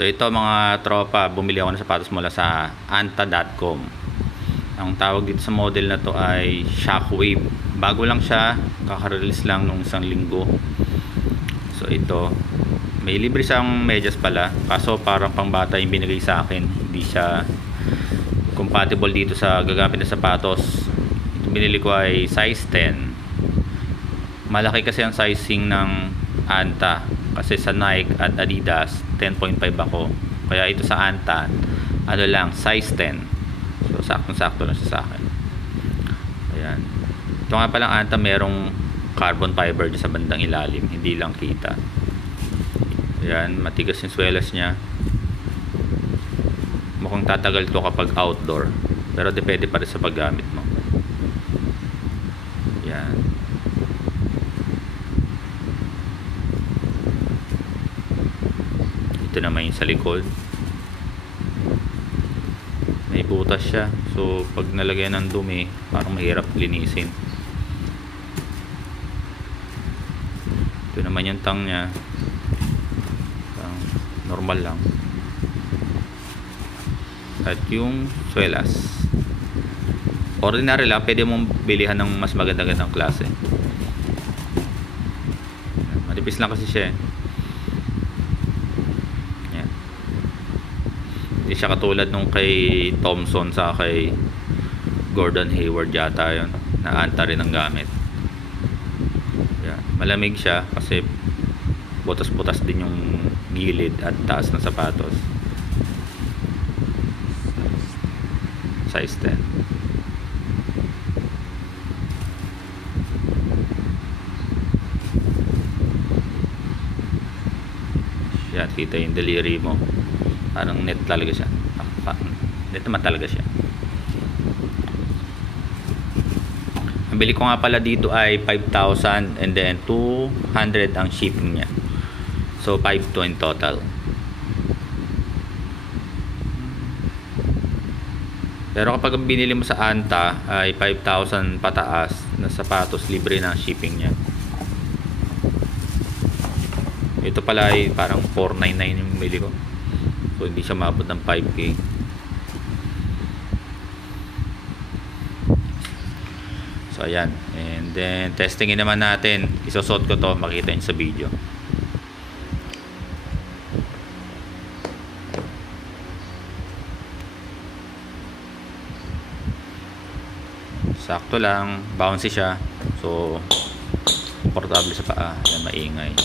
So ito mga tropa, bumili ako ng sapatos mula sa anta.com. Ang tawag dito sa model na to ay Shockwave. Bago lang siya, kaka-release lang nung isang linggo. So ito, may libre siyang medyas pala, kaso parang pangbata yung binigay sa akin. Hindi siya compatible dito sa gagamit na sapatos. Ito binili ko ay size 10. Malaki kasi ang sizing ng Anta, kasi sa Nike at Adidas 10.5 ako, kaya ito sa Anta ano lang, size 10. So saktong-sakto lang siya sa akin. Ayan, ito nga palang Anta merong carbon fiber dyan sa bandang ilalim, hindi lang kita. Ayan, matigas yung swelas nya. Mukhang tatagal to kapag outdoor, pero depende pa rin sa paggamit mo. Ayan. Ito naman yung sa likod, may butas siya, so pag nalagyan ng dumi parang mahirap linisin. Ito naman yung tang nya, normal lang. At yung swelas ordinary lang, pwede mong bilihan ng mas maganda-gandang klase. Manipis lang kasi siya eh. Hindi siya katulad nung kay Thompson sa kay Gordon Hayward yata yun, na Anta rin ang gamit. Yan. Malamig siya kasi butas-butas din yung gilid at taas ng sapatos. Size 10. Yan, kita yung delivery mo. Parang net talaga siya. Net naman talaga siya. Ang bili ko nga pala dito ay 5,000 and then 200 ang shipping niya. So 5,200 in total. Pero kapag ang binili mo sa Anta ay 5,000 pataas na sapatos, libre na ang shipping niya. Ito pala ay parang 499 yung bili ko. So hindi siya maabot ng 5K. So ayan, and then testingin naman natin. Isosot ko to, makita nyo sa video. Sakto lang, bouncy siya. So komportable sa paa, yan, maingay.